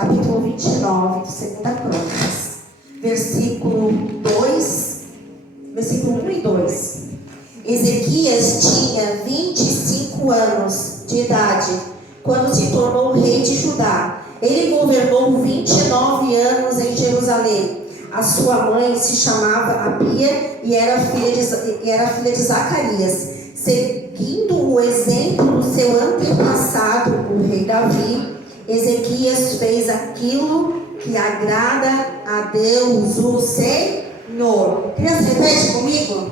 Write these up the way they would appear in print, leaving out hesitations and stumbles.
capítulo 29 de 2 Crônicas, versículo 1 e 2. Ezequias tinha 25 anos de idade quando se tornou rei de Judá. Ele governou 29 anos em Jerusalém. A sua mãe se chamava Abia e era filha de Zacarias. Seguindo o exemplo do seu antepassado, o rei Davi, Ezequias fez aquilo que agrada a Deus, o Senhor. Criança, repete comigo.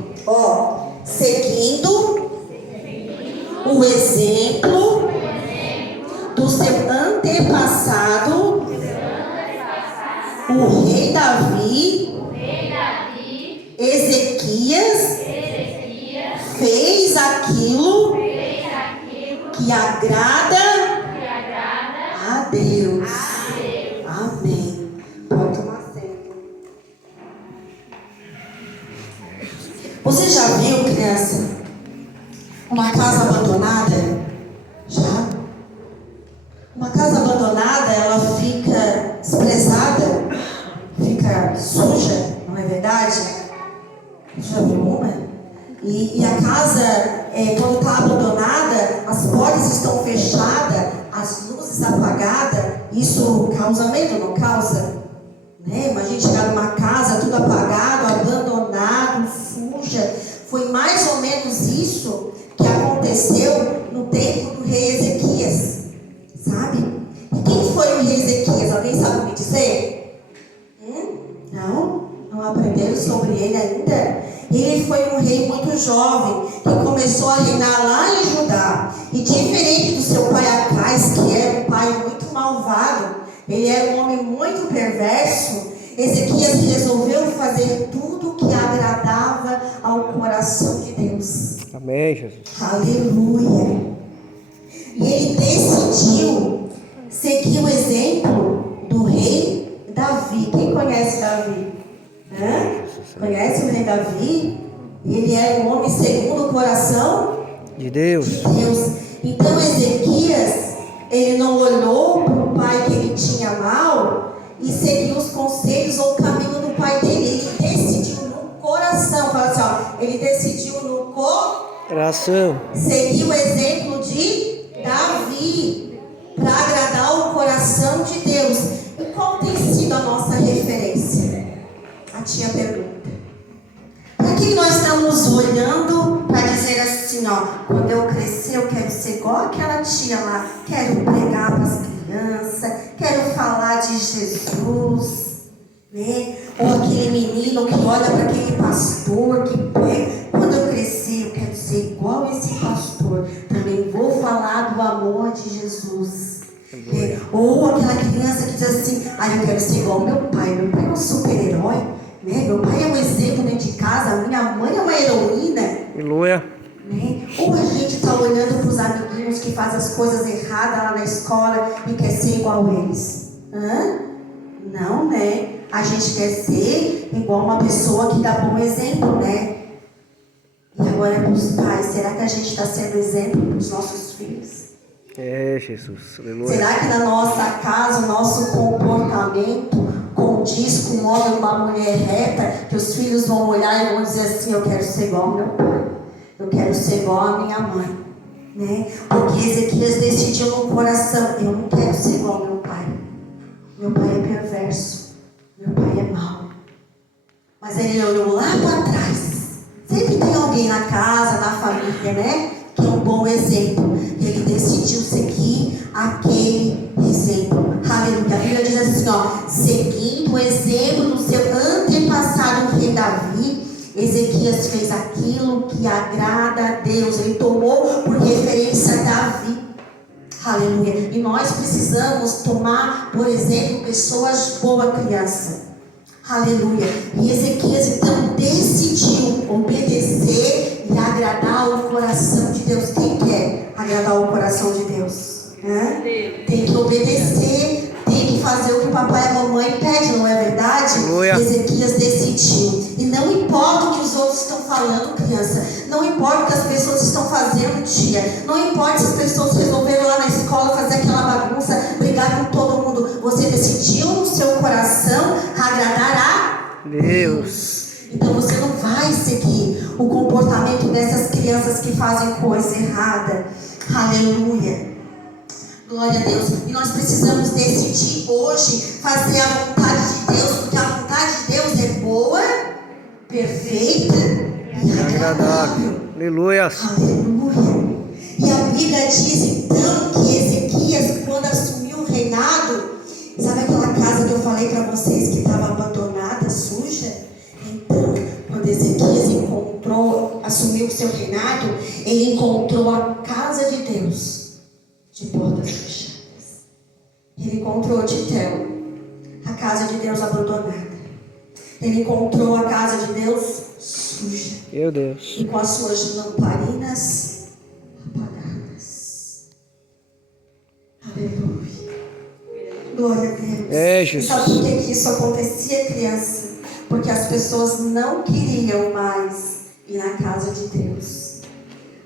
Seguindo o exemplo do seu antepassado, o rei Davi, Ezequias fez aquilo que agrada a Deus. Amém. Pode tomar assento. Você já viu, criança, uma casa abandonada? Já? Uma casa abandonada, ela fica desprezada, fica suja, não é verdade? Já viu uma? E a casa, quando está abandonada, as portas estão fechadas, as luzes apagadas, isso causa medo, não causa? Né? Imagina chegar numa casa, tudo apagado, abandonado, suja. Foi mais ou menos isso que aconteceu no tempo do rei Ezequias, sabe? E quem foi o rei Ezequias? Alguém sabe me dizer? Não aprenderam sobre ele ainda? Ele foi um rei muito jovem, que começou a reinar lá em Judá. E diferente do seu pai Acais, que era um pai muito malvado, ele era um homem muito perverso, Ezequias resolveu fazer tudo que agradava ao coração de Deus. Amém, Jesus. Aleluia. E ele decidiu seguir o exemplo do rei Davi. Quem conhece Davi? Conhece o rei Davi? Ele era um homem segundo o coração de Deus. Então Ezequias, ele não olhou para o pai que ele tinha mal e seguiu os conselhos ou o caminho do pai dele. Ele decidiu no coração. Fala assim, ele decidiu no coração. Seguiu o exemplo de Davi para agradar o coração de Deus. E qual tem sido a nossa referência? A tia pergunta. Para que nós estamos olhando para dizer assim, quando eu crescer eu quero ser igual aquela tia lá, quero pregar para as crianças, quero falar de Jesus, né? Ou aquele menino que olha para aquele pastor que prega, quando eu crescer eu quero ser igual esse pastor, também vou falar do amor de Jesus. Ou aquela criança que diz assim, eu quero ser igual meu pai é um super-herói. Meu pai é um exemplo dentro de casa, minha mãe é uma heroína. Aleluia. Ou a gente está olhando para os amiguinhos que fazem as coisas erradas lá na escola e quer ser igual a eles. Não, né? A gente quer ser igual uma pessoa que dá bom exemplo, né? E agora para os pais, será que a gente está sendo exemplo para os nossos filhos? Jesus. Aleluia. Será que na nossa casa o nosso comportamento condiz com o modo de uma mulher reta, que os filhos vão olhar e vão dizer assim, eu quero ser igual ao meu pai, eu quero ser igual à minha mãe, né? Porque Ezequias decidiu no coração, eu não quero ser igual ao meu pai é perverso, meu pai é mau. Mas ele olhou lá para trás. Sempre tem alguém na casa, na família, né? Que é um bom exemplo. E ele decidiu seguir aquele exemplo. Aleluia. A Bíblia diz assim, seguindo o exemplo do seu antepassado, o rei Davi, Ezequias fez aquilo que agrada a Deus. Ele tomou por referência Davi. Aleluia. E nós precisamos tomar, por exemplo, pessoas boas, criança. Aleluia. E Ezequias então decidiu obedecer e agradar o coração de Deus. Quem quer agradar o coração de Deus? Tem que obedecer, tem que fazer o que o papai e a mamãe pedem, não é verdade? Aleluia. Ezequias decidiu. E não importa o que os outros estão falando, criança. Não importa o que as pessoas estão fazendo, tia. Não importa se as pessoas resolveram lá na escola fazer aquela bagunça, brigar com todo mundo. Você decidiu comportamento dessas crianças que fazem coisa errada. Aleluia. Glória a Deus. E nós precisamos decidir hoje fazer a vontade de Deus, porque a vontade de Deus é boa, perfeita e agradável. Aleluia. Aleluia. E a Bíblia diz então que Ezequias, quando assumiu o reinado, sabe aquela casa que eu falei para vocês que estava abandonada, suja? Então, quando Ezequias assumiu o seu reinado, ele encontrou a casa de Deus de portas fechadas. Ele encontrou Titel, a casa de Deus abandonada. Ele encontrou a casa de Deus suja. Meu Deus. E com as suas lamparinas apagadas. Aleluia. Glória a Deus. Jesus. Sabe por que isso acontecia, criança? Porque as pessoas não queriam mais ir na casa de Deus.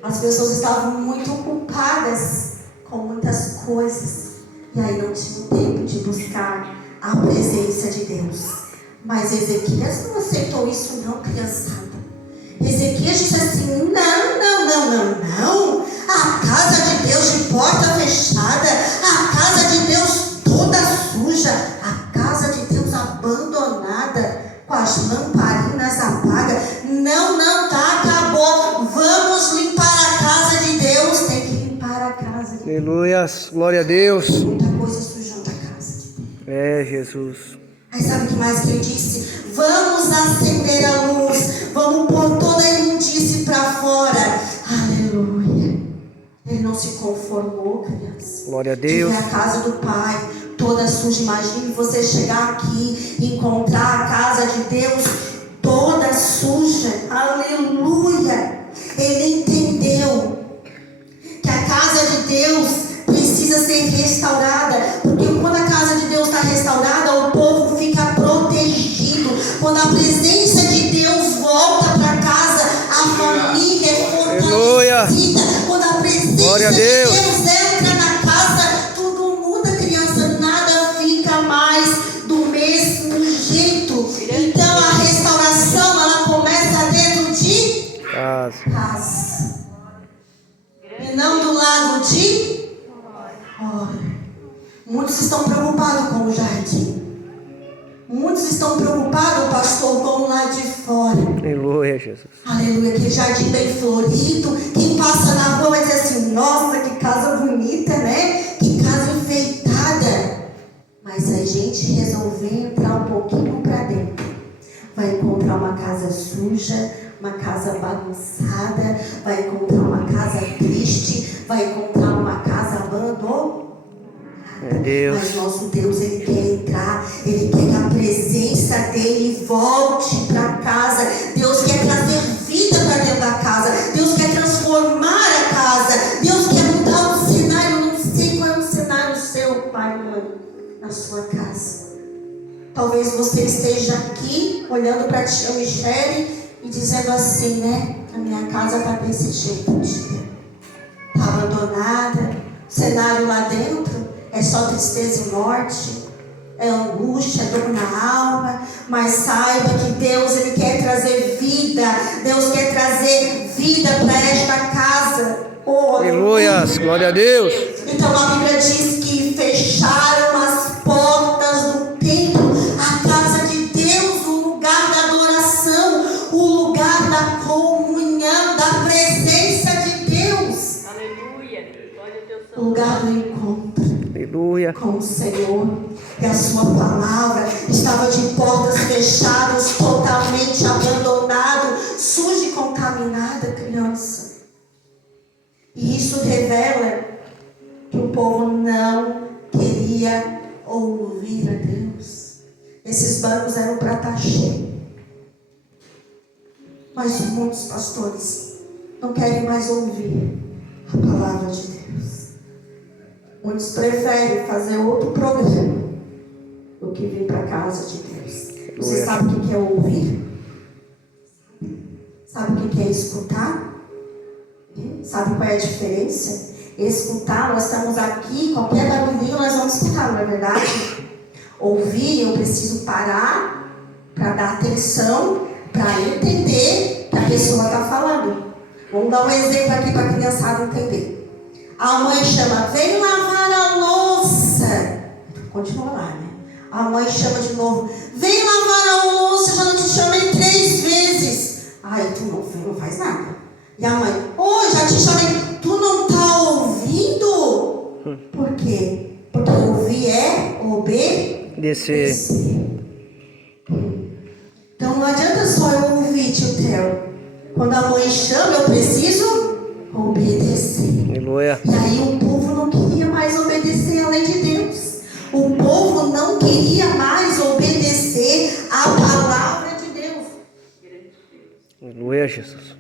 As pessoas estavam muito ocupadas com muitas coisas. E aí não tinham tempo de buscar a presença de Deus. Mas Ezequias não aceitou isso não, criançada. Ezequias disse assim, não. A casa de Deus de porta fechada, a casa de Deus toda suja, a casa de Deus abandonada, com as lamparinas apagadas. Não, tá, acabou. Vamos limpar a casa de Deus. Tem que limpar a casa de Deus. Aleluia. Glória a Deus. Muita coisa sujando a casa de Deus. Jesus. Aí sabe o que mais que ele disse? Vamos acender a luz. Vamos pôr toda a imundície para fora. Aleluia. Ele não se conformou, criança. Glória a Deus. De ver a casa do Pai toda suja. Imagine você chegar aqui e encontrar a casa de Deus toda suja. Aleluia. Ele entendeu que a casa de Deus precisa ser restaurada, porque quando a casa de Deus está restaurada, o povo fica protegido. Quando a presença de Deus volta para casa, a família é fortalecida. Quando a presença de Deus entra na casa, tudo muda, criança, nada fica mais do mesmo jeito. Então a restauração, ela começa dentro de casa. E não do lado de fora. Muitos estão preocupados com o jardim. Muitos estão preocupados, pastor, com o lado de fora. Aleluia, Jesus. Aleluia, aquele jardim bem florido. Quem passa na rua vai dizer assim, nossa, que casa bonita, né? Que casa enfeitada. Mas se a gente resolver entrar um pouquinho para dentro, vai encontrar uma casa suja, uma casa bagunçada, vai encontrar uma casa triste, vai encontrar uma casa abandonada. Deus. Mas nosso Deus, Ele quer entrar, Ele quer que a presença dEle volte para casa. Deus quer trazer vida para dentro da casa. Deus quer transformar a casa. Deus quer mudar o cenário. Eu não sei qual é o cenário seu, pai e mãe, na sua casa. Talvez você esteja aqui olhando para a tia Michele e dizendo assim, né? A minha casa está desse jeito, tia. Está abandonada. O cenário lá dentro é só tristeza e morte. É angústia, dor na alma. Mas saiba que Deus, Ele quer trazer vida. Deus quer trazer vida para esta casa. Oh, aleluia. Glória a Deus. Então a Bíblia diz que fecharam as portas do templo, a casa de Deus, o lugar da adoração, o lugar da comunhão, da presença de Deus. Aleluia. Glória a Deus. O lugar do encontro. Aleluia. Com o Senhor. E a sua palavra estava de portas fechadas, totalmente abandonado, suja e contaminada, criança. E isso revela que o povo não queria ouvir a Deus. Esses bancos eram para estar cheios. Mas muitos pastores não querem mais ouvir a palavra de Deus. Muitos preferem fazer outro programa do que vir para a casa de Deus. Você sabe o que é ouvir? Sabe o que é escutar? Sabe qual é a diferença? Escutar, nós estamos aqui, qualquer barulhinho nós vamos escutar, não é verdade? Ouvir, eu preciso parar para dar atenção, para entender que a pessoa está falando. Vamos dar um exemplo aqui para a criançada entender. A mãe chama, vem lavar a louça. Continua lá, né? A mãe chama de novo, vem lavar a louça, já não te chamei 3 vezes. Ai, tu não faz nada. E a mãe, já te chamei, tu não está ouvindo? Por quê? Porque ouvir é obedecer. Então não adianta só eu ouvir, tio Theo. Quando a mãe chama, eu preciso obedecer. Aleluia. E aí o povo não queria mais obedecer a lei de Deus. O povo não queria mais obedecer a palavra de Deus. Aleluia, Jesus.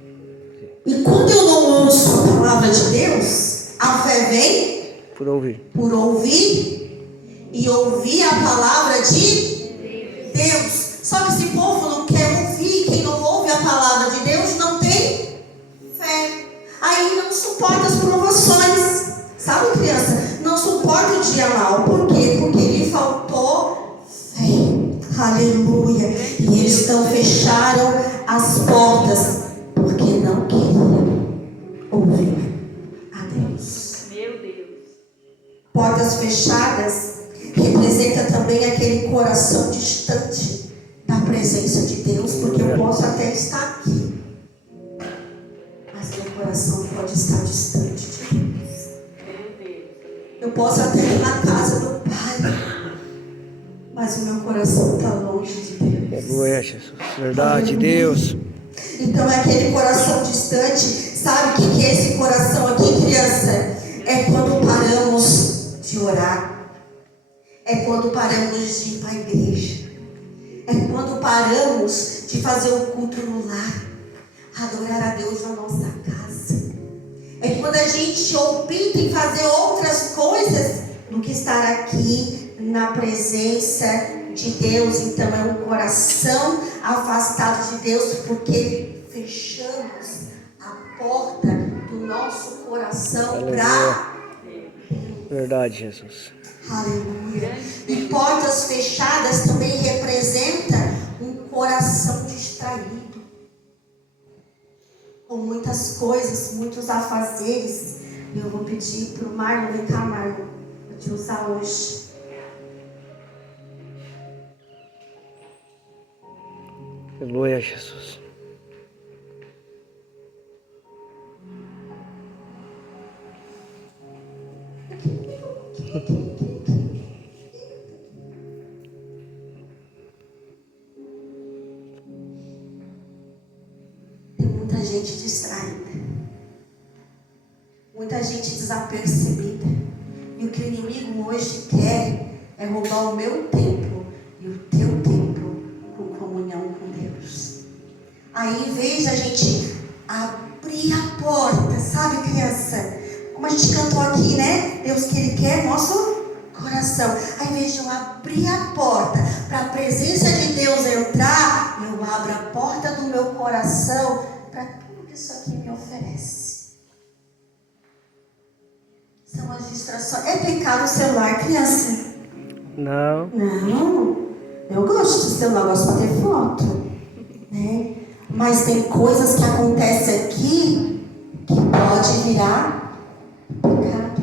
E quando eu não ouço a palavra de Deus, a fé vem Por ouvir. por ouvir e ouvir a palavra de Deus. Só que esse povo não quer ouvir. Quem não ouve a palavra de Deus não tem fé. Aí não suporta as provações. Sabe, criança? Não suporta o dia mal. Por quê? Porque lhe faltou fé. Aleluia. E eles não fecharam as portas porque não queriam ouvir a Deus. Meu Deus. Portas fechadas representa também aquele coração distante da presença de Deus, porque eu posso até estar aqui, mas meu coração pode estar distante de Deus. Eu posso até ir na casa do Pai, mas o meu coração está longe de Deus. Aleluia, Jesus. Verdade, Deus. Então é aquele coração distante. Sabe o que é esse coração aqui, criança? É quando paramos de orar. É quando paramos de ir para a igreja. É quando paramos de fazer o culto no lar. Adorar a Deus na nossa casa. É quando a gente opta em fazer outras coisas do que estar aqui na presença de Deus. Então é um coração afastado de Deus, porque fechamos a porta do nosso coração para Verdade, Jesus. aleluia. E portas fechadas também representa um coração distraído, com muitas coisas, muitos afazeres. Eu vou pedir para o Marlon, vem cá, Marlon, vou te usar hoje. Aleluia, Jesus. Tem muita gente distraída, muita gente desapercebida. E o que o inimigo hoje quer é roubar o meu tempo e o teu tempo com comunhão com Deus. Aí, em vez de a gente abrir a porta, sabe, criança? Como a gente cantou aqui, né? Deus que Ele quer nosso coração. Aí, em vez de eu abrir a porta para a presença de Deus entrar, eu abro a porta do meu coração para tudo que isso aqui me oferece. São as distrações. É pecado o celular, criança? Não. Não. Eu gosto do celular, gosto de bater foto, né? Mas tem coisas que acontecem aqui que pode virar pecado.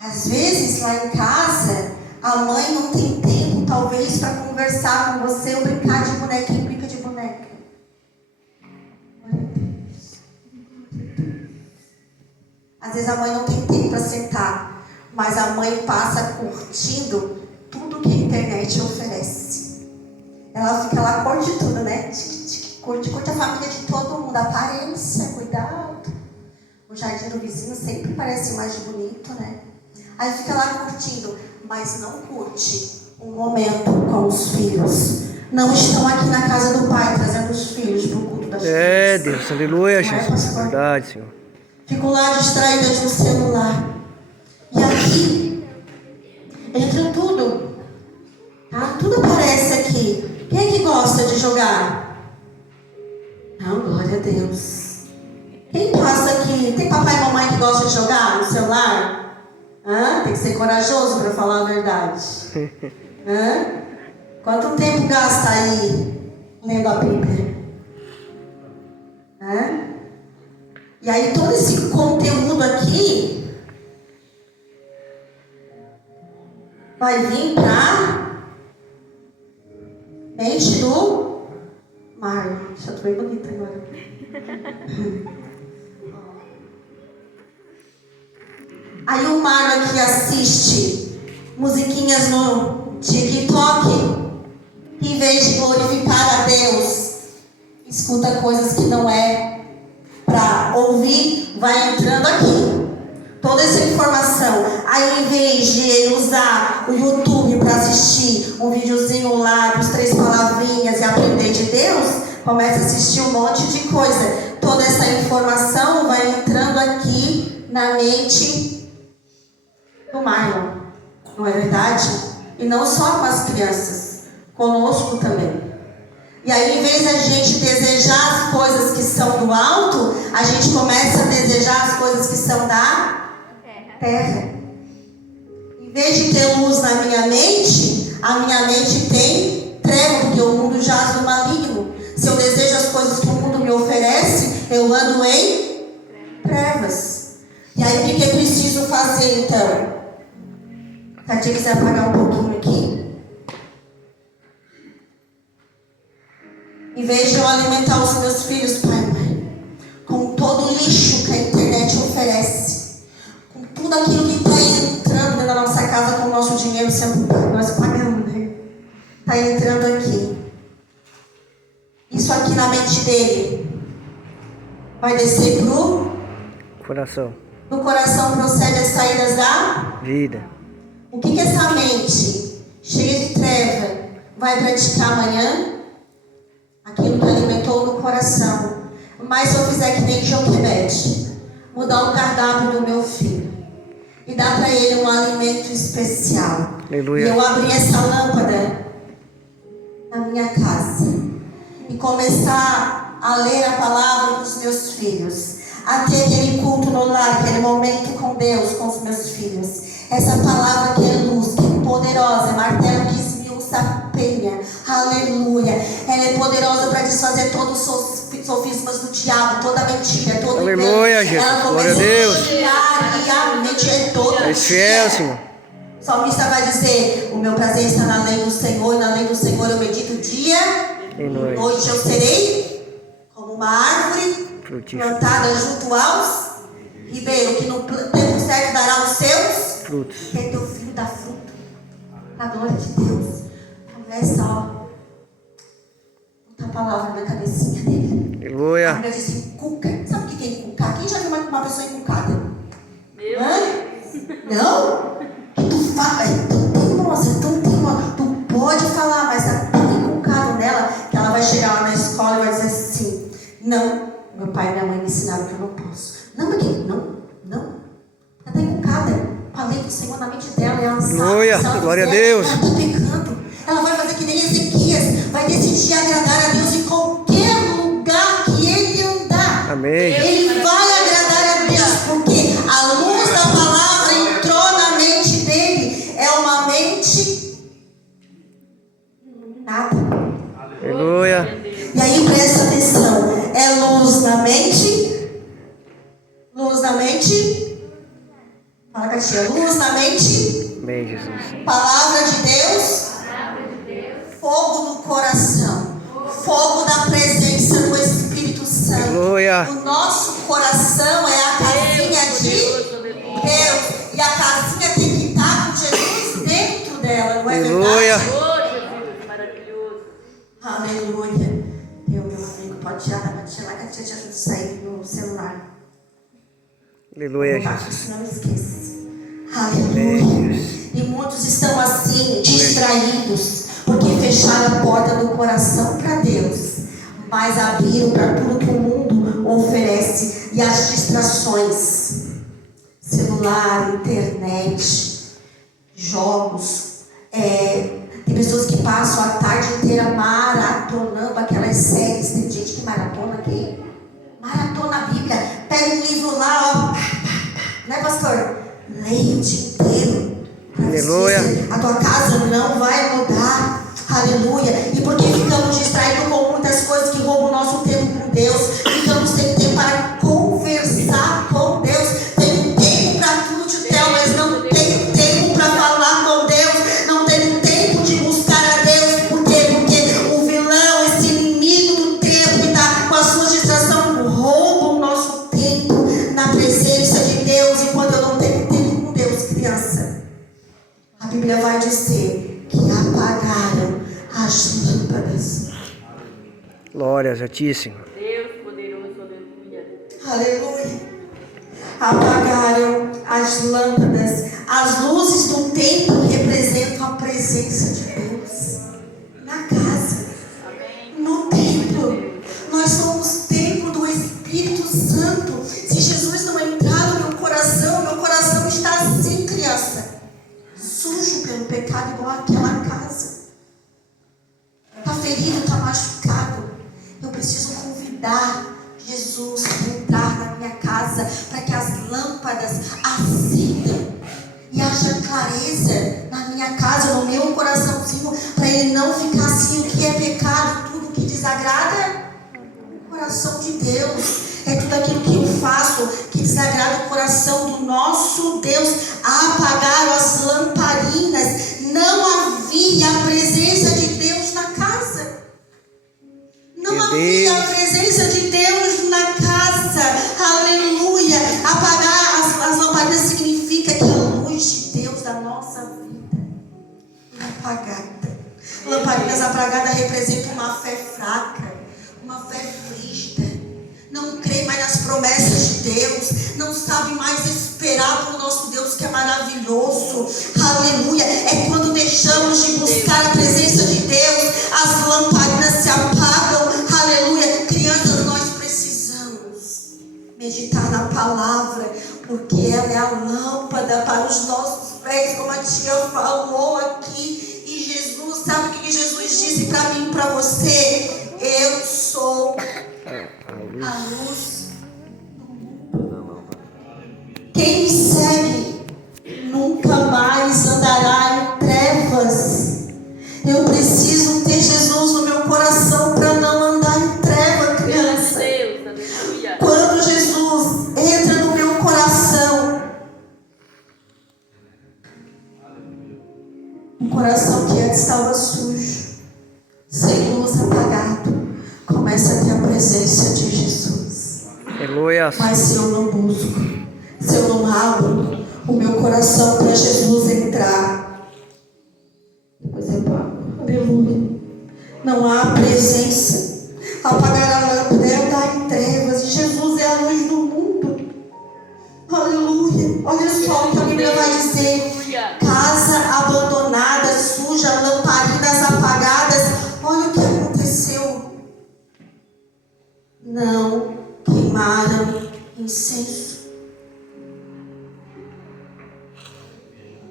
Às vezes, lá em casa, a mãe não tem tempo, talvez, para conversar com você ou brincar de bonequinho, brinca de boneca. Às vezes a mãe não tem tempo para sentar, mas a mãe passa curtindo tudo que a internet oferece. Ela fica lá, curte tudo, né? Curte a família de todo mundo, aparência, cuidado. O jardim do vizinho sempre parece mais bonito, né? Aí fica lá curtindo, mas não curte um momento com os filhos. Não estão aqui na casa do Pai trazendo os filhos para o culto das É, crianças. Deus. Aleluia, Não é, Jesus. pastor? Verdade, Senhor. Fico lá distraída de um celular. E aqui entra tudo. Tá? Tudo aparece aqui. Quem é que gosta de jogar? Não, glória a Deus. Quem passa aqui? Tem papai e mamãe que gosta de jogar no celular? Tem que ser corajoso para falar a verdade. Quanto tempo gasta aí lendo a Bíblia? Né? E aí todo esse conteúdo aqui vai vir para mente do Marlon. Já tô bem bonita agora. Aí o Marlon aqui assiste musiquinhas no TikTok, em vez de glorificar a Deus, escuta coisas que não é para ouvir, vai entrando aqui. Toda essa informação. Aí, em vez de ele usar o YouTube para assistir um videozinho lá dos 3 palavrinhas e aprender de Deus, começa a assistir um monte de coisa. Toda essa informação vai entrando aqui na mente do Marlon. Não é verdade? E não só com as crianças, conosco também. E aí, em vez de a gente desejar as coisas que são do alto, a gente começa a desejar as coisas que são da terra. Em vez de ter luz na minha mente, a minha mente tem treva, porque o mundo jaz do maligno. Se eu desejo as coisas que o mundo me oferece, eu ando em trevas. E aí, o que é preciso fazer, então? Tadinha, quiser apagar um pouquinho aqui? Em vez de eu alimentar os meus filhos, pai e mãe, com todo o lixo que a internet oferece, com tudo aquilo que está entrando dentro da nossa casa com o nosso dinheiro, sempre nós pagamos, né? Está entrando aqui. Isso aqui na mente dele vai descer pro Coração. do coração, procede as saídas da Vida. O que essa mente cheia de treva vai praticar amanhã? Aquilo que alimentou no coração. Mas se eu fizer que nem Joquebede, mudar o cardápio do meu filho e dar para ele um alimento especial. Aleluia. E eu abrir essa lâmpada na minha casa e começar a ler a palavra dos meus filhos, a ter aquele culto no lar, aquele momento com Deus, com os meus filhos. Essa palavra que é luz, que é poderosa, é martelo que esmiuça a penha. Aleluia. Ela é poderosa para desfazer todos os sofismas do diabo, toda mentira, todo engano. Aleluia, Jesus. Ela Glória a começa Deus. tirar e a mente é toda. É fiel, Senhor. O salmista vai dizer: o meu prazer está na lei do Senhor, e na lei do Senhor eu medito dia E e noite. noite. Eu serei como uma árvore Frutífero. plantada junto aos ribeiros, que no tempo certo dará os seus. Frutos. Que é teu filho dá fruto, a glória de Deus. Começa, ó, botar a palavra na cabecinha dele. A Aleluia. Bíblia diz encuca. Sabe o que é encucar? Quem já viu uma pessoa encucada? Meu Hã? Não? Que tu fala, é tão teimosa, tu pode falar, mas tá tão encucado nela que ela vai chegar lá na escola e vai dizer assim: não, meu pai e minha mãe me ensinaram que eu não posso. Não, mas não. Ela tá encucada. A lei do Senhor na mente dela, ela sabe. Aleluia. Se ela Glória a fizer, Deus. Ela tá pecando. Ela vai fazer que nem Ezequias, vai decidir agradar a Deus em qualquer lugar que ele andar. Amém. Ele vai agradar a Deus, porque a luz da palavra entrou na mente dele. É uma mente iluminada. Aleluia. E aí presta atenção, é luz na mente. Luz na mente. Fala, Catia, luz na mente. Amém, Jesus. Palavra de Deus. Fogo no coração. Fogo da presença do Espírito Santo. Aleluia. O nosso coração é a casinha de Deus. E a casinha tem que estar com Jesus dentro dela, não é Aleluia. verdade? Oh, Jesus, maravilhoso. Aleluia. Meu amigo, pode tirar da tia lá que a tia te ajuda a sair no celular. Aleluia, Não Jesus. não esqueça. Aleluia. E muitos estão assim, distraídos, porque fecharam a porta do coração para Deus, mas abriram para tudo que o mundo oferece. E as distrações, celular, internet, jogos. Tem pessoas que passam a tarde inteira maratonando aquelas séries. Tem gente que maratona aqui. Maratona a Bíblia. Pega um livro lá, ó. Né, pastor? Leia o dia inteiro. Aleluia. A tua casa não vai mudar. Aleluia. E porque ficamos distraídos com muitas coisas que roubam o nosso tempo com Deus, ficamos apagaram as lâmpadas. Glórias a ti, Senhor. Deus poderoso, aleluia. Aleluia. Apagaram as lâmpadas. As luzes do templo representam a presença de Deus na casa, no templo. Nós somos templo do Espírito Santo. Se Jesus não entrar no meu coração está assim, criança, sujo pelo pecado, igual aquela casa. Está ferido, está machucado. Eu preciso convidar Jesus para entrar na minha casa, para que as lâmpadas acendam e haja clareza na minha casa, no meu coraçãozinho, para ele não ficar assim, o que é pecado, tudo que desagrada o coração de Deus. É tudo aquilo que eu faço que desagrada o coração do nosso Deus. Apagaram as lamparinas. Não havia a presença de Deus na casa. Não havia a presença de Deus na casa. Aleluia. Apagar as lamparinas significa que a luz de Deus da nossa vida é apagada. Lamparinas apagadas representam uma fé fraca, uma fé frígida. Não crê mais nas promessas de Deus, não sabe mais esperar pelo nosso Deus que é maravilhoso. Aleluia. É quando deixamos de buscar a presença de Deus, as lamparinas se apagam. Aleluia. Crianças, nós precisamos meditar na palavra, porque ela é a lâmpada para os nossos pés, como a tia falou aqui. E Jesus, sabe o que Jesus disse para mim e para você? Eu sou a luz do mundo. Quem me segue nunca mais andará em trevas. Eu preciso ter Jesus no meu coração para não andar em treva, criança. Deus, aleluia. Quando Jesus entra no meu coração, um coração que antes estava sujo, sem luz, apagado, começa a ter a presença de Jesus. Aleluia. Mas se eu não busco, se eu não abro o meu coração para Jesus entrar, depois eu pago. Aleluia. Não há presença. Apagar a lâmpada é andar em trevas. E Jesus é a luz do mundo. Aleluia. Olha só o que a Bíblia vai dizer. Casa abandonada, suja, lamparinas apagadas. Olha o que aconteceu. Não queimaram incenso.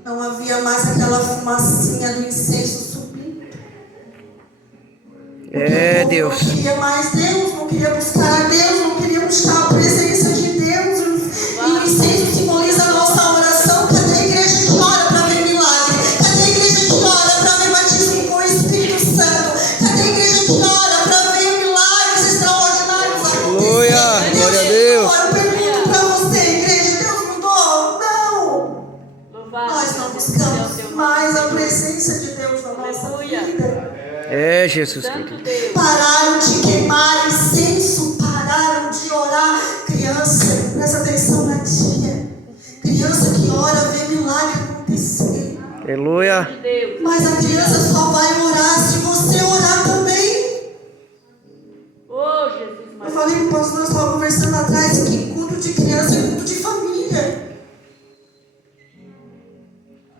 Não havia mais aquela fumacinha do incenso subindo. É, Deus. Não queria mais Deus, não queria buscar a Deus, não queria buscar a presença de Deus. E o incenso simboliza a nossa oração. Cadê a igreja que ora para ver milagre? Cadê a igreja que ora para ver batismo com o Espírito Santo? Cadê a igreja que ora para ver milagres extraordinários acontecer? Aleluia. Glória a Deus. Eu pergunto para você, igreja, Deus mudou? Não. Louvado Nós não seja o buscamos teu nome. mais a presença de Deus na nossa Aleluia. vida. É, Jesus Santo querido. Deus. Pararam de queimar incenso, pararam de orar. Criança, presta atenção na tia. Criança que ora vê milagre acontecer. Aleluia. Deus. Mas a criança só vai orar se você orar também. Oh, Jesus, Eu falei para o pastor, nós estávamos conversando atrás, que culto de criança é culto de família.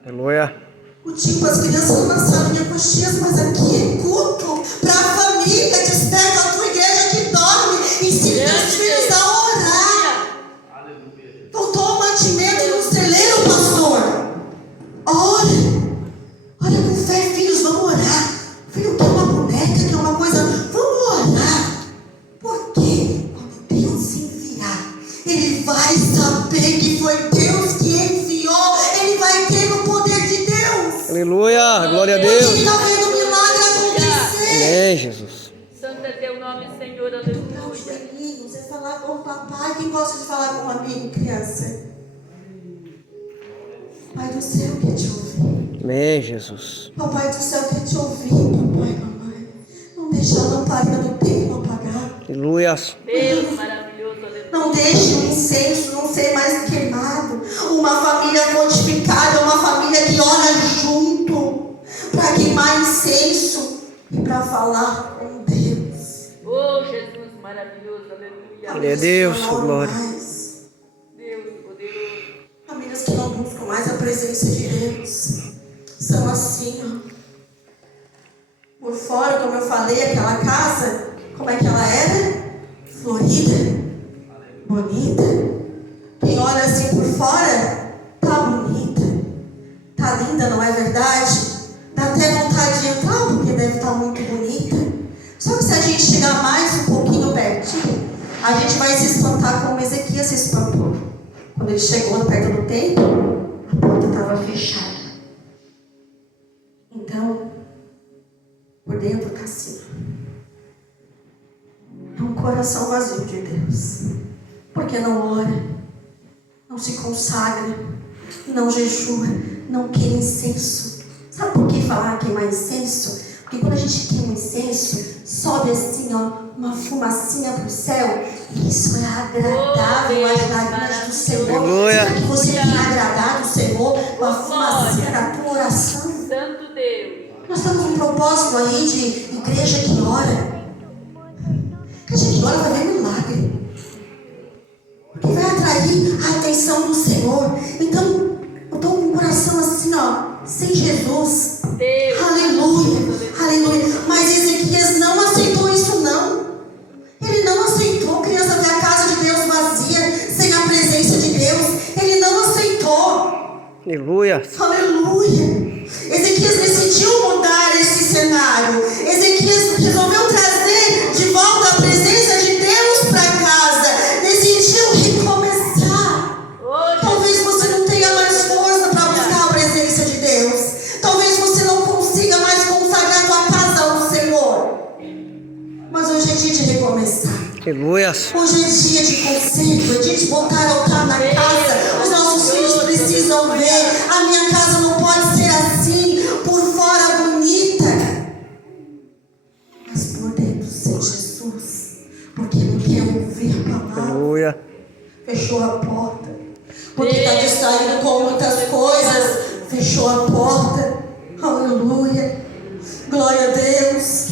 Aleluia. O tipo, as crianças não nasceram em coxias, mas aqui é culto para a família. Desperta a tua igreja que dorme. Ensina teus filhos a orar. Faltou um mantimento no celeiro, pastor. Ora. Olha com fé, filhos, vamos orar. Filho, quer uma boneca, quer uma coisa. Vamos orar. Por quê? Quando Deus enviar, ele vai saber que foi Deus que enviou. Ele vai ter o poder de Deus. Aleluia. Glória a Ele Deus. está vendo o milagre acontecer. É, Jesus. Santo é teu nome, Senhor, Para os aleluia. meninos, é falar com o papai. Quem gosta de falar com um amigo, criança? Pai do céu quer te ouvir. Amém, Jesus. Papai do céu quer te ouvir, papai, mamãe. Não deixa a lamparina do templo apagar. Aleluia. Deus maravilhoso, aleluia. Não deixe o incenso não ser mais queimado. Uma família fortificada, uma família que ora junto. Para queimar incenso e para falar com Deus. Oh, Jesus maravilhoso, aleluia. Glória a Deus, Não glória. mais. Deus poderoso. Famílias que não buscam mais a presença de Deus são assim, ó. Por fora, como eu falei, aquela casa, como é que ela era? Florida, bonita. Quem olha assim por fora, tá bonita, tá linda, não é verdade? Dá até vontade de entrar, porque deve estar muito bonita. Só que se a gente chegar mais um pouquinho pertinho, a gente vai se espantar como Ezequias se espantou. Quando ele chegou perto do templo, a porta estava fechada. Então, por dentro está assim. É um coração vazio de Deus. Porque não ora, não se consagra, não jejua, não quer incenso. Sabe por que falar queimar incenso? Porque quando a gente queima incenso, sobe assim, ó, uma fumacinha para o céu. E isso é agradável às narinas do Senhor. Aleluia. Será que você tem agradado o Senhor com a fumacinha da tua oração? Santo Deus. Nós temos um propósito aí de igreja que ora. Igreja que ora vai ver milagre. Porque vai atrair a atenção do Senhor. Então, eu estou com o coração assim, ó, sem Jesus. Deus. Aleluia, aleluia. Mas Ezequias não aceitou isso, não. Ele não aceitou, criança, ver a casa de Deus vazia, sem a presença de Deus. Ele não aceitou. Aleluia. Aleluia. Ezequias decidiu mudar esse cenário. Ezequias resolveu trazer de volta a presença de Deus para casa. Decidiu recomeçar. Oh, Talvez você não tenha mais força para buscar a presença de Deus. Talvez você não consiga mais consagrar a tua casa ao Senhor. Mas hoje é dia de recomeçar. Aleluia. Hoje é dia de conserto, é dia de botar altar na casa. Os nossos filhos precisam ver. A minha casa não pode ser assim, por fora bonita, mas por dentro sem Jesus. Porque não quer ouvir a palavra. Aleluia. Fechou a porta. Porque está distraído com muitas coisas. Fechou a porta. Aleluia. Glória a Deus.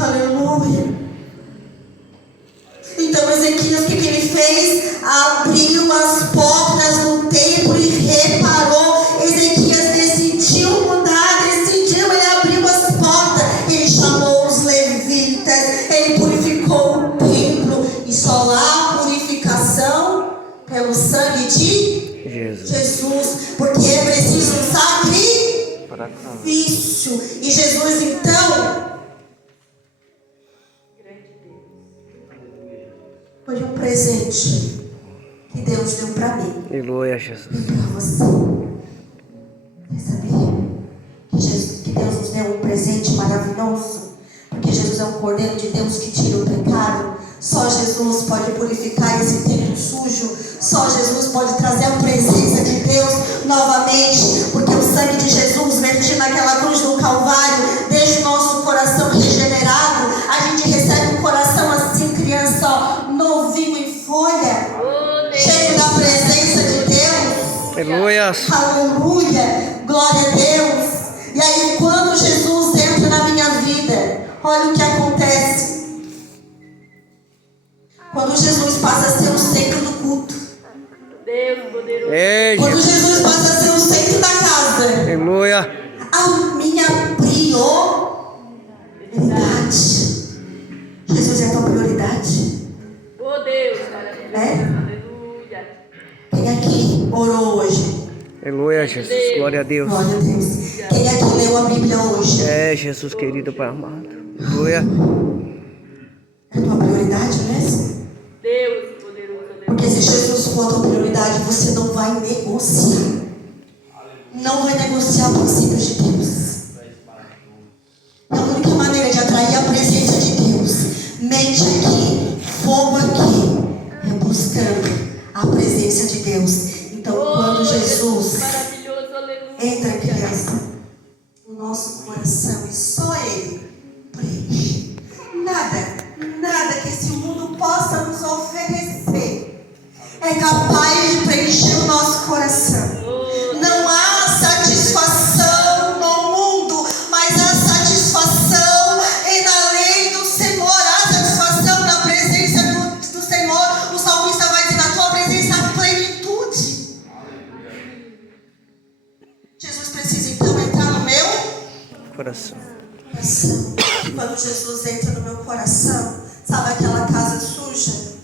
Aleluia. Então Ezequias, o que ele fez? Abriu as portas do templo e reparou. Ezequias decidiu mudar, ele abriu as portas. Ele chamou os levitas, ele purificou o templo. E só há purificação pelo sangue de Jesus. Porque é preciso um sacrifício. E Jesus então foi um presente que Deus deu para mim Aleluia, Jesus. e para você. Quer saber que Deus nos deu um presente maravilhoso? Porque Jesus é o Cordeiro de Deus que tira o pecado. Só Jesus pode purificar esse templo sujo. Só Jesus pode trazer a presença de Deus novamente. Porque o sangue de Jesus vertido naquela cruz do Calvário deixa o nosso coração regenerado. A gente recebe um coração assim, criança, ó, novinho em folha, cheio da presença de Deus. Aleluia. Aleluia, glória a Deus. E aí quando Jesus entra na minha vida, olha o que acontece. Quando Jesus passa a ser o centro do culto, Deus poderoso. Ei, quando Jesus. Jesus passa a ser o centro da casa, Aleluia. a minha prioridade. Jesus é a tua prioridade. Oh, Deus maravilhoso. É? Aleluia. Quem aqui orou hoje? Aleluia, Jesus. Glória a Deus. Glória a Deus. Quem aqui leu a Bíblia hoje? É, Jesus querido, Pai amado. Aleluia. É a tua prioridade mesmo? Deus poderoso. Aleluia. Porque se Jesus for a tua prioridade, você não vai negociar. Não vai negociar princípios de Deus. É a única maneira de atrair a presença de Deus. Mente aqui, fogo aqui, é buscando a presença de Deus. Então, quando Jesus Maravilhoso, aleluia. entra, criança, no nosso coração e só Ele preenche. Nada que esse mundo possa nos oferecer é capaz de preencher o nosso coração. Não há satisfação no mundo Coração. Quando Jesus entra no meu coração, sabe aquela casa suja?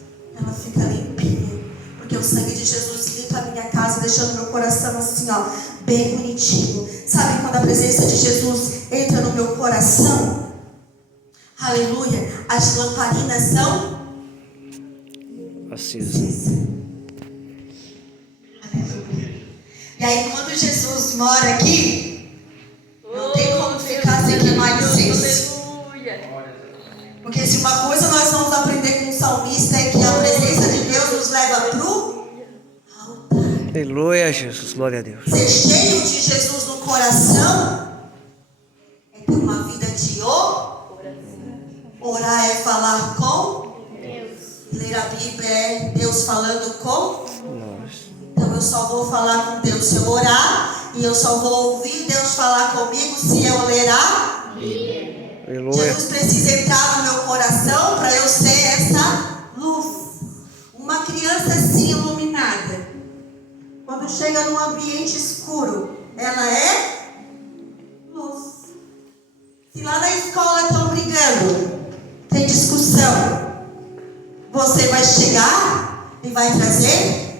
Ela fica limpinha. Porque o sangue de Jesus limpa a minha casa, deixando meu coração assim, ó, bem bonitinho. Sabe quando a presença de Jesus entra no meu coração? Aleluia. As lamparinas são Acesa. Aleluia. E aí quando Jesus mora aqui, não tem como ficar sem queimar incenso. Aleluia. Porque se uma coisa nós vamos aprender com o salmista é que a presença de Deus nos leva pro altar. Aleluia, Jesus. Glória a Deus. Ser cheio de Jesus no coração é ter uma vida de orar é falar com Deus. Ler a Bíblia é Deus falando com. Então eu só vou falar com Deus se eu orar, e eu só vou ouvir Deus falar comigo se eu ler a Bíblia. Aleluia. Jesus precisa entrar no meu coração para eu ser essa luz. Uma criança assim iluminada, quando chega num ambiente escuro, ela é luz. Se lá na escola estão brigando, tem discussão, você vai chegar e vai trazer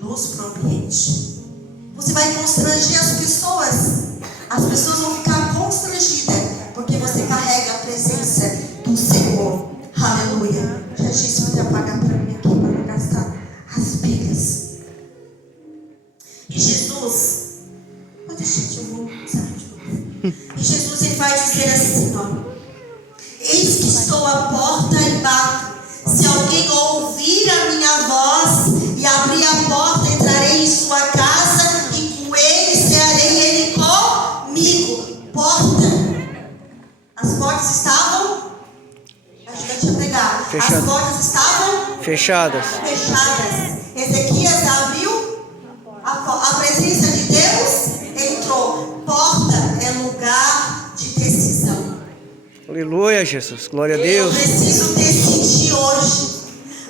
luz para o ambiente. Você vai constranger as pessoas. As pessoas vão ficar constrangidas, porque você carrega a presença do Senhor. Aleluia. Já disse para apagar para mim aqui, para não gastar as pilhas. E Jesus, eu vou usar de novo. E Jesus ele vai dizer assim, ó: eis que estou à porta e bato. Se alguém ouvir a minha voz e abrir a porta, entrarei em sua casa e com ele cearei ele comigo. Porta. As portas estavam, ajuda-te a pregar. Fechadas. As portas estavam Fechadas. fechadas. Ezequias abriu a presença de Deus entrou. Porta é lugar de decisão. Aleluia, Jesus. Glória a Eu Deus. preciso decidir hoje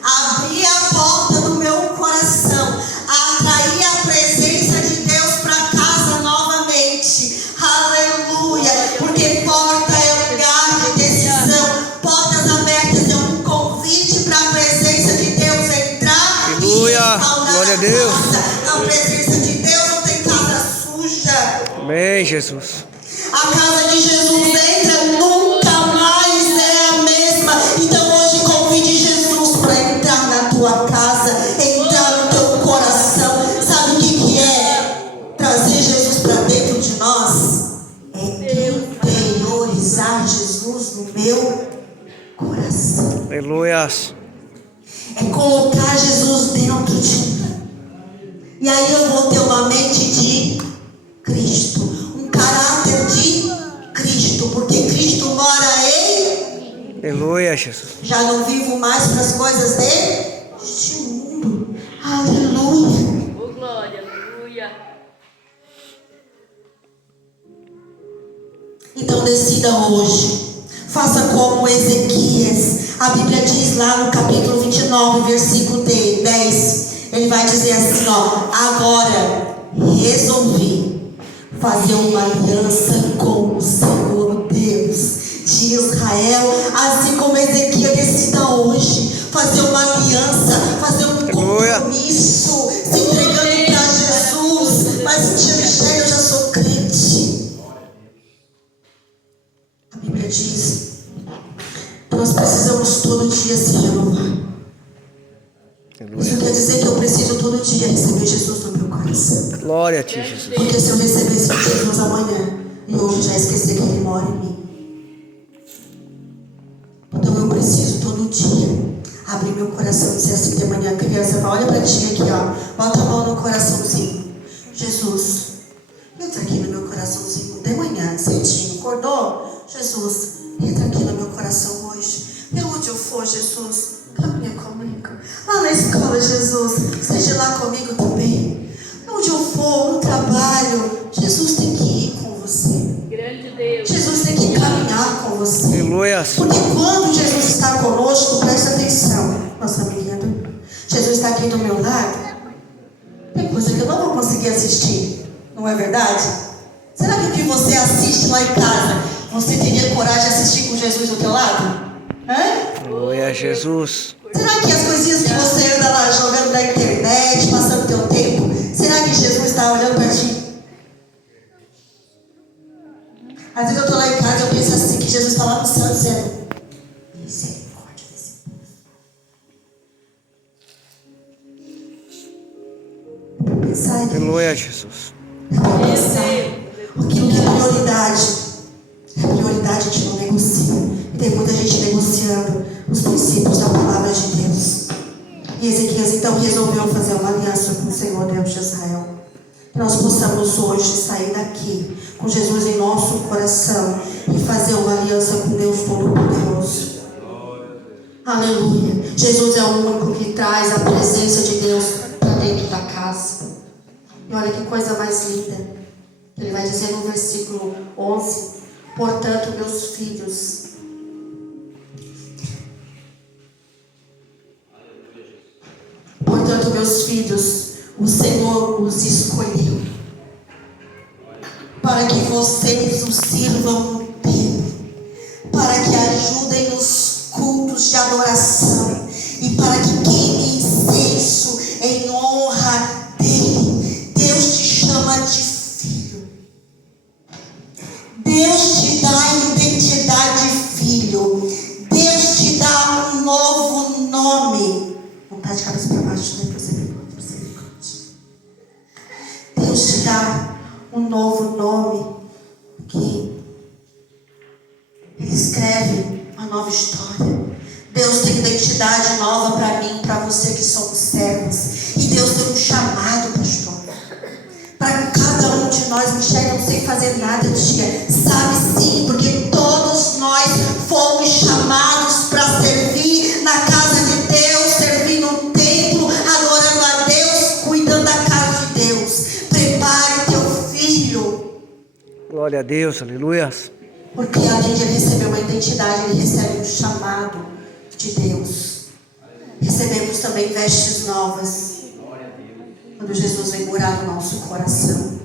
abrir a porta do meu coração, atrair a presença de Deus para casa novamente. Aleluia. Porque porta é lugar de decisão. Portas abertas é um convite para a presença de Deus entrar. Aleluia. E restaurar Glória a a Deus. casa. Na presença de Deus não tem casa suja. Amém, Jesus. A casa de Jesus entra, nunca mais é a mesma. Então hoje convide Jesus para entrar na tua casa, entrar no teu coração. Sabe o que é trazer Jesus para dentro de nós? É interiorizar Jesus no meu coração. Aleluia. É colocar Jesus dentro de mim. E aí eu vou ter uma mente de Cristo, um caráter de Cristo, porque Cristo mora em. Aleluia, Jesus. Já não vivo mais para as coisas deste mundo. Aleluia. Oh, glória, aleluia. Então decida hoje. Faça como Ezequias. A Bíblia diz lá no capítulo 29, versículo 10. Ele vai dizer assim, ó: agora resolvi fazer uma aliança com o Senhor Deus de Israel. Assim como Ezequias decida hoje fazer uma aliança, fazer um compromisso, se entregando para Jesus. Mas tia Michele, eu já sou crente. A Bíblia diz que nós precisamos todo dia se renovar. Isso quer dizer que eu preciso todo dia receber Jesus no meu coração. Glória a ti, Jesus. Porque se eu recebesse Jesus amanhã e hoje já esquecer que Ele mora em mim, então eu preciso todo dia abrir meu coração e dizer assim de manhã: criança, olha pra ti aqui, ó, bota a mão no coraçãozinho. Jesus, entra aqui no meu coraçãozinho de manhã, cedinho, acordou? Jesus, entra aqui no meu coração hoje. E onde eu for, Jesus, caminha comigo. Lá na escola, Jesus, esteja lá comigo também. Onde eu for, no trabalho, Jesus tem que ir com você. Grande Deus. Jesus tem que caminhar com você. Aleluia. Porque quando Jesus está conosco, presta atenção, nossa menina, Jesus está aqui do meu lado, tem coisa que eu não vou conseguir assistir, não é verdade? Será que o que você assiste lá em casa Você teria coragem de assistir com Jesus do teu lado? Hã? Aleluia, Jesus. Será que as coisinhas que você anda lá jogando na internet, passando teu tempo, será que Jesus está olhando para ti? Às vezes eu estou lá em casa e eu penso assim, que Jesus está lá no céu dizendo, misericórdia desse povo. Pensar em Aleluia, Jesus. aquilo que é prioridade. A prioridade a gente não negocia. E tem muita gente negociando os princípios da palavra de Deus. E Ezequias então resolveu fazer uma aliança com o Senhor Deus de Israel. Que nós possamos hoje sair daqui com Jesus em nosso coração e fazer uma aliança com Deus Todo-Poderoso. Aleluia. Jesus é o único que traz a presença de Deus para dentro da casa. E olha que coisa mais linda. Ele vai dizer no versículo 11: portanto, meus filhos, o Senhor os escolheu para que vocês o sirvam no templo, para que ajudem nos cultos de adoração e para que queimem incenso em honra dele. Deus te chama de filho. Deus te dá identidade de filho. Deus te dá um novo nome. Vontade de cabeça para baixo, né? Deus te dá um novo nome. Que Ele escreve uma nova história. Deus tem identidade nova para mim, para você que somos servos. E Deus tem um chamado, pastor, para cada um de nós. Michele, não sei fazer nada, tia. Sabe sim, porque todos nós fomos chamados para servir na casa de Deus, servir no templo, adorando a Deus, cuidando da casa de Deus. Prepare teu filho. Glória a Deus, aleluia. Porque além de ele receber uma identidade, ele recebe um chamado de Deus. Recebemos também vestes novas. Quando Jesus vem morar no nosso coração.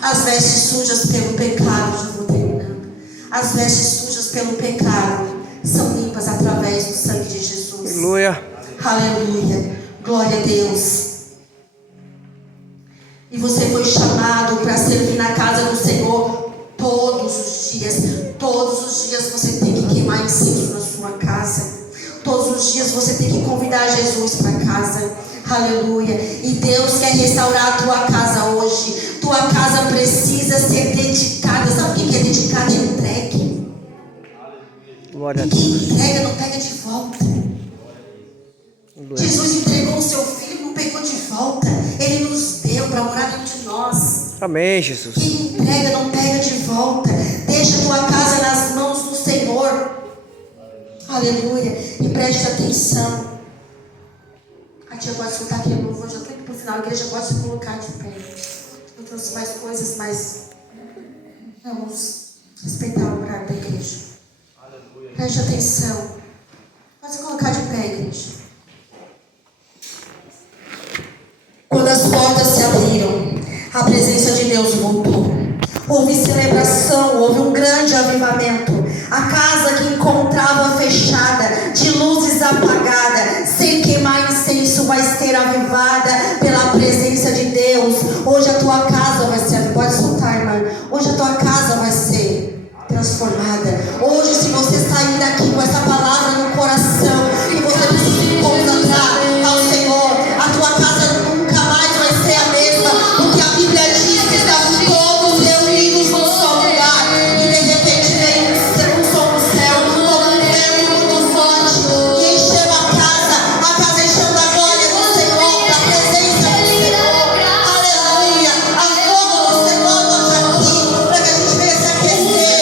As vestes sujas pelo pecado, já vou terminando. As vestes sujas pelo pecado são limpas através do sangue de Jesus. Aleluia. Aleluia. Glória a Deus. E você foi chamado para servir na casa do Senhor todos os dias. Todos os dias você tem que queimar incenso na sua casa. Todos os dias você tem que convidar Jesus para casa. Aleluia. E Deus quer restaurar a tua casa hoje. Tua casa precisa ser dedicada. Sabe o que é dedicada? É entregue. Glória a Quem Deus. entrega não pega de volta. Jesus entregou o seu filho, não pegou de volta. Ele nos deu para morar dentro de nós. Amém, Jesus. Quem entrega não pega de volta. Deixa a tua casa nas mãos do Senhor. Aleluia. E preste atenção. A tia pode escutar aqui no louvor. Já estou indo para o final. A igreja pode se colocar de pé. Eu trouxe mais coisas, mas vamos respeitar o horário da igreja. Preste atenção. Pode se colocar de pé, igreja. Quando as portas se abriram, a presença de Deus voltou. Houve celebração, houve um grande avivamento. A casa que encontrava fechada, de luzes apagadas, sem queimar incenso, vai ser avivada pela presença de Deus. Hoje a tua casa vai ser, pode soltar, irmã. Hoje a tua casa vai ser transformada. Hoje, se você sair daqui com essa palavra no coração e você se consagrar ao Senhor, a tua casa nunca mais vai ser a mesma, porque a Bíblia diz que estavam todos reunidos num só lugar e de repente veio um som do céu, como um vento muito forte e encheu a casa encheu da glória do Senhor, da presença do Senhor. Aleluia. A fogo do Senhor hoje aqui, para que a gente venha se aquecer.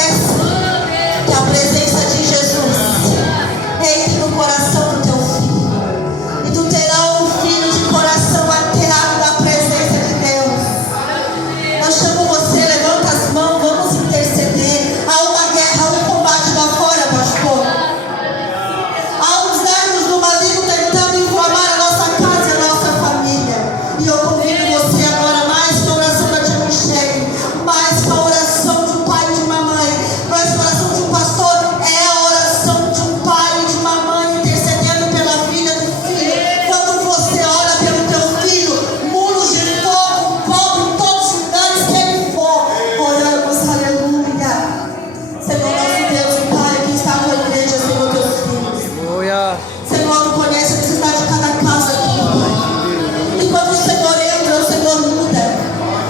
peço que a presença de Jesus entre no coração do teu filho. E tu terás um filho de coração aterrado na presença de Deus. Eu chamo você, levanta as mãos, vamos interceder. Há uma guerra, há um combate lá fora, pastor. Há uns dardos do maligno tentando inflamar a nossa casa e a nossa família. E eu convido você agora, mais que a oração da tia Michele, mais que a oração de um pai e de uma mãe, mais que a oração de um pastor, é a oração de um pai e de uma mãe intercedendo pela vida do filho. Quando você ora pelo teu filho, muros de fogo cobrem todos os lugares que ele for. Oramos, aleluia. Senhor nosso Deus e Pai, aqui está a tua igreja, Senhor, teus filhos. Aleluia. Senhor, tu conhece a necessidade de cada casa aqui, Pai. E quando o Senhor entra, o Senhor muda.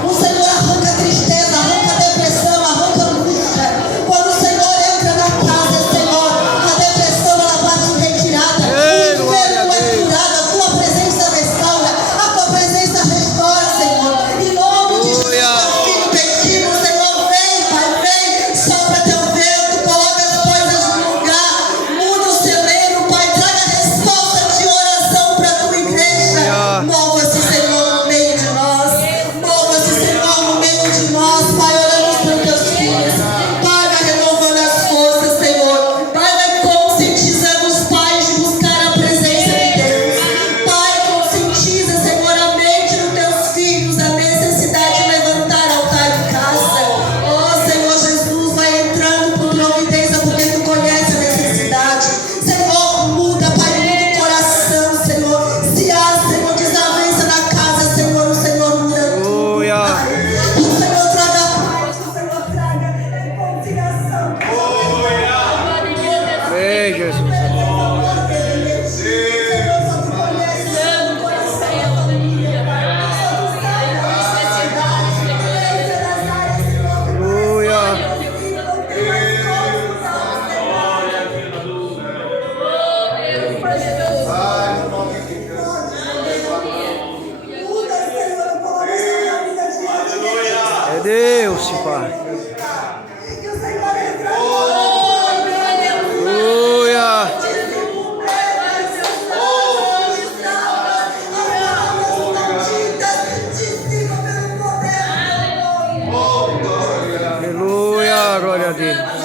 O Senhor arranca a tristeza, arranca a depressão, arranca a angústia. Quando o Senhor entra na casa, Senhor, a depressão ela bate em retirada. O enfermo é curado, a tua presença restaura, a tua presença restaura, Senhor. Em nome de Jesus, teu filho pedimos, Senhor, vem, Pai, vem, sopra teu vento, coloca as coisas no lugar, muda o celeiro, Pai, traga resposta de oração para a tua igreja. Mova-se, Senhor, no meio de nós. Mova-se, Senhor, no meio de nós. Pai, oramos por teus filhos. Pai, vai renovando as forças, Senhor. Pai, vai conscientizando os pais de buscar a presença de Deus. Pai, conscientiza, Senhor, a mente dos teus filhos, a necessidade de levantar altar em casa. Oh, Senhor Jesus, vai entrando por providência, porque tu conhece a necessidade. Senhor, muda, Pai, muda o coração, Senhor. Se há, Senhor, desavença na casa, Senhor, o Senhor muda tudo. Aleluia. O Senhor traga paz, o Senhor traga reconciliação. Ei, Jesus. Aleluia. É Deus, Pai. Aleluia. Aleluia, glória a Deus.